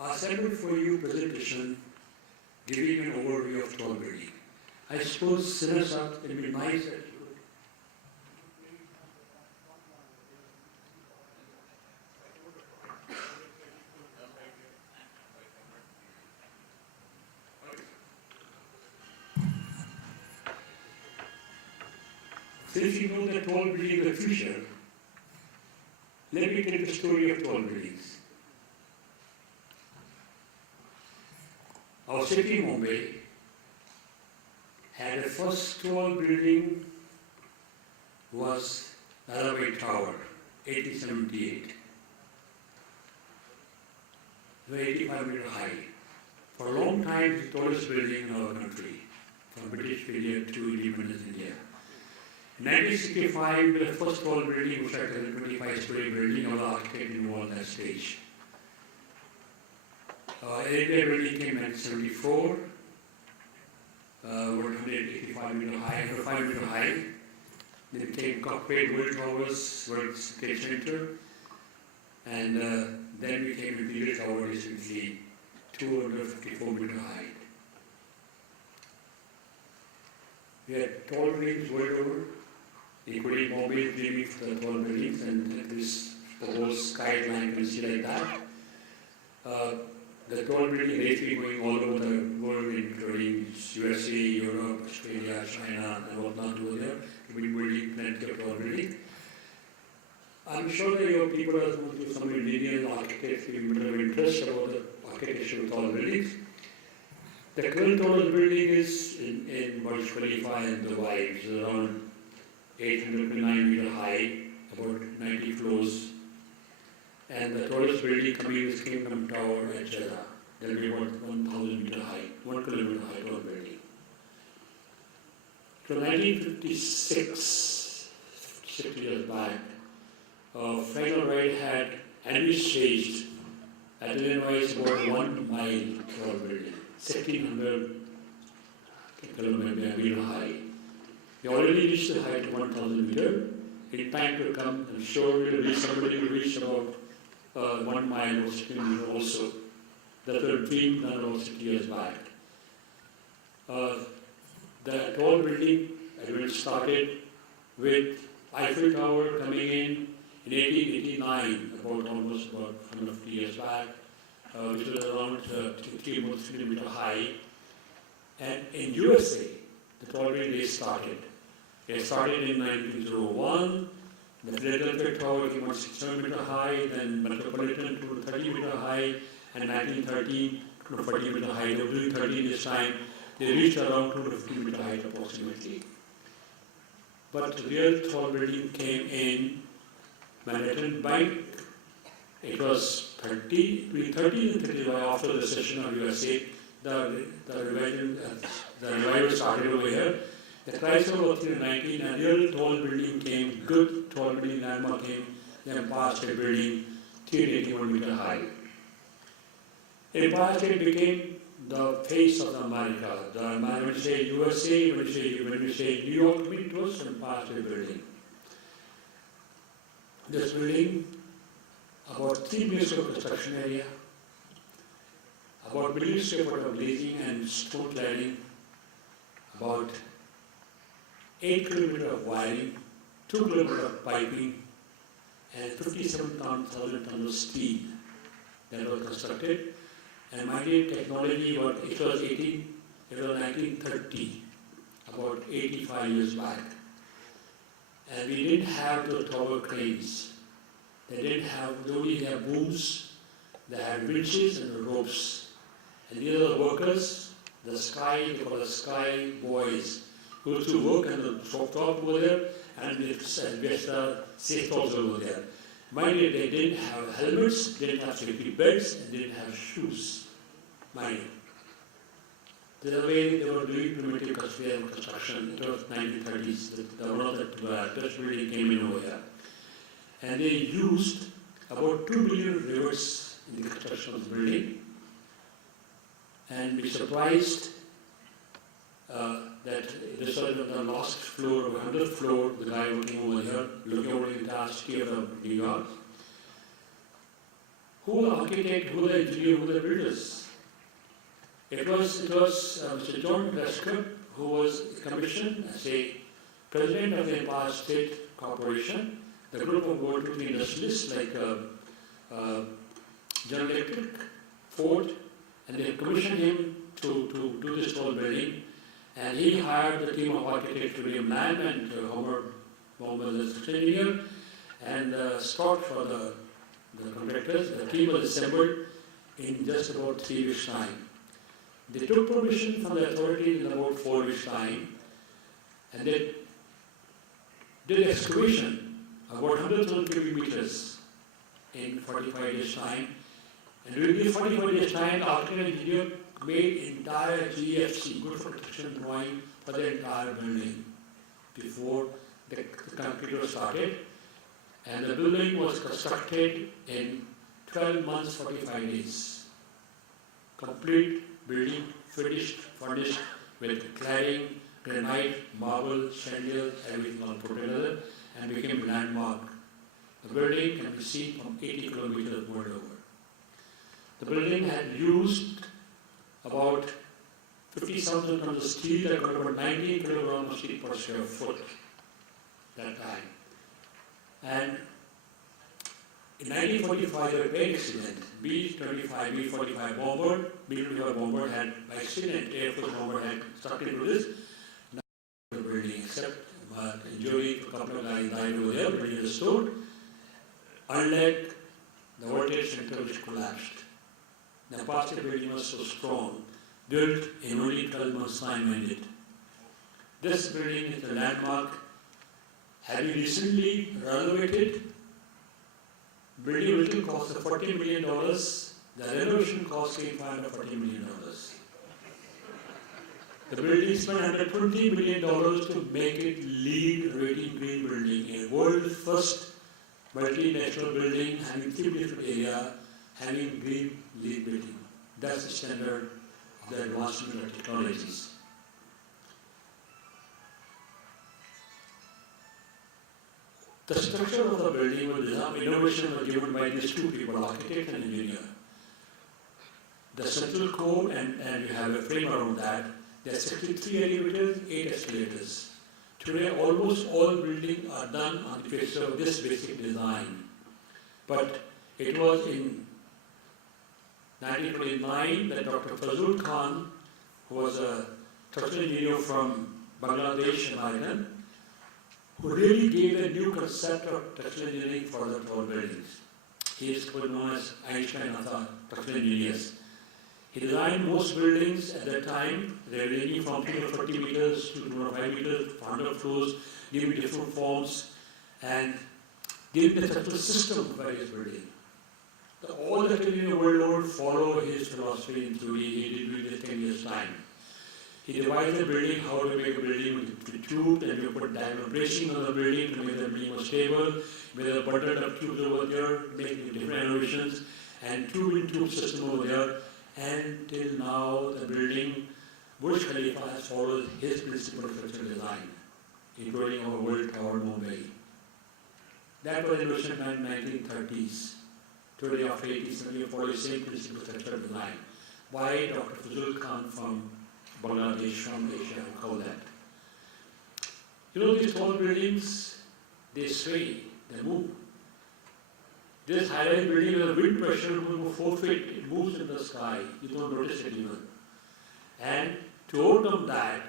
assembled for you presentation giving an overview of tall building. I suppose sinners are, it would be nice that you would. Since you know that tall building is the future, let me tell the story of tall buildings. Our city, Mumbai, had a first tall building was Auditorium Tower, 1878. It was 85 meters high. For a long time, the tallest building in our country, from British period to independence India. In 1965, the first tall building was like a 25-story building. Our architect involved in that stage. Area building came in 1974, 185 meters high, 105 meters high. Then came Cockpit, World Towers, World Trade Center, and then we came Imperial Tower recently, 254 meters high. We had tall buildings world over, including Bombay dreaming for the tall buildings, and this whole skyline can see like that. The tall building race is going all over the world, including USA, Europe, Australia, China, and whatnot over there. We've been building plenty of tall buildings. I'm sure that your people are going to some engineers, architects, you would have interest about the architecture of tall buildings. The current tallest building is in Burj Khalifa in Dubai, which is around 809 meters high, about 90 floors. And the tallest building coming is Kingdom Tower at Jeddah. That will be about 1,000 meters high, 1 kilometer high tall building. So 1956, 60 years back, Final Ride had envisaged at Illinois about 1 mile tall building, 1,600 meters high. We already reached the height of 1,000 meters. In time to come, I'm sure somebody will reach about 1 mile or 60 meters also. That was a dream done about 60 years back. The tall building started with Eiffel Tower coming in 1889, almost 150 years back, which was around 3 meters high. And in USA, the tall building started. It started in 1901. The Philadelphia Tower came out 600 meters high, then Metropolitan to 30 meters high, and 1913 to 40 meters high. They were doing 13 this time. They reached around 250 meters height approximately. But the real tall building came in Manhattan Bank. It was between 30 and 35 after the session of USA. The revival started over here. The crisis of 19, a real tall building came, good tall building landmark came, the Empire State Building, 381 meters high. Empire State became the face of America. When you say USA, when you say New York, it was Empire State Building. This building, about 3 million square foot construction area, about 1 million square foot of glazing and stone cladding, about 8 kilometers of wiring, 2 kilometers of piping, and 57,000 tons of steel that was constructed. And my technology, it was 1930, about 85 years back. And we didn't have the tower cranes. They only had booms, they had winches and ropes. And these are the workers, they call the sky boys, who used to work on the top over there, and we had safe tops over there. Mind you, they didn't have helmets, didn't have safety belts, and didn't have shoes. Mind you. This is the way they were doing primitive construction. It was 1930s. One of the Dutch building came in over here. And they used about 2 million rivets in the construction of the building. And we surprised that this was the last floor, 100th floor, the guy working over here, looking over the entire city of New York. who the architect, who the engineer, who the builders. It was Mr. John Drescher who was commissioned as a president of the Empire State Corporation. The group of World War II industrialists like General Electric, Ford, and they commissioned him to do this tall building. And he hired the team of architects, William Lamb and Howard Mohammed as engineer, and Scott for the contractors. The team was assembled in just about 3 weeks' time. They took permission from the authority in about 4 weeks' time, and they did excavation about 100,000 cubic meters in 45 days' time. And during these 45 days' time, the architect engineer made entire GFC, good for construction drawing, for the entire building before the concrete was started. And the building was constructed in 12 months, 45 days. Complete building, finished, furnished with cladding, granite, marble, chandeliers, everything all put together, and became a landmark. The building can be seen from 80 kilometers world over. The building had used about 50,000 tons of steel, that got about 19 kilograms of steel per square foot that time. And in 1945, there was a plane accident. B-45 bomber, B-25 bomber had, by accident, Air Force bomber had struck into this. Now the building, except injury, a couple of guys died over there, building is restored. Unlike the voltage center which collapsed. The Apache building was so strong, built in only 12 months' time ended. This building is a landmark. Have you recently renovated? Building original cost of $40 million. The renovation cost came $540 million. The building spent $120 million to make it LEED rating green building, a world first multinational building having 3 different areas, having green LEED building. That's the standard of the advancement of technologies. The structure of the building was designed, innovation was given by these 2 people, architect and engineer. The central core, and you have a frame around that, there are 63 elevators, 8 escalators. Today, almost all buildings are done on the basis of this basic design. But it was in 1929 that Dr. Fazul Khan, who was a structural engineer from Bangladesh and Ireland, who really gave a new concept of structural engineering for the tall buildings. He is known as Einstein of the structural engineers. He designed most buildings at that time. They were ranging from 340 meters to 205 meters, 100 floors, giving different forms and giving the structural system of various buildings. All the buildings in the world would follow his philosophy and theory. He did during the 10 years' time. He devised the building, how to make a building with tubes, and you put diagonal bracing on the building to make the building more stable, with a bundle of tubes over there, making different innovations, and tube system over there. Until now, the building, Burj Khalifa has followed his principle of structural design, including our World Tower Mumbai. That was innovation in the 1930s. Today, after 80s, we follow the same principle of structural design. By Dr. Fazul Khan from Bangladesh, from Asia, we call that. You know, these tall buildings, they sway, they move. This high-rise building has a wind pressure will move 4 feet, it moves in the sky, you don't notice it even. And to overcome that,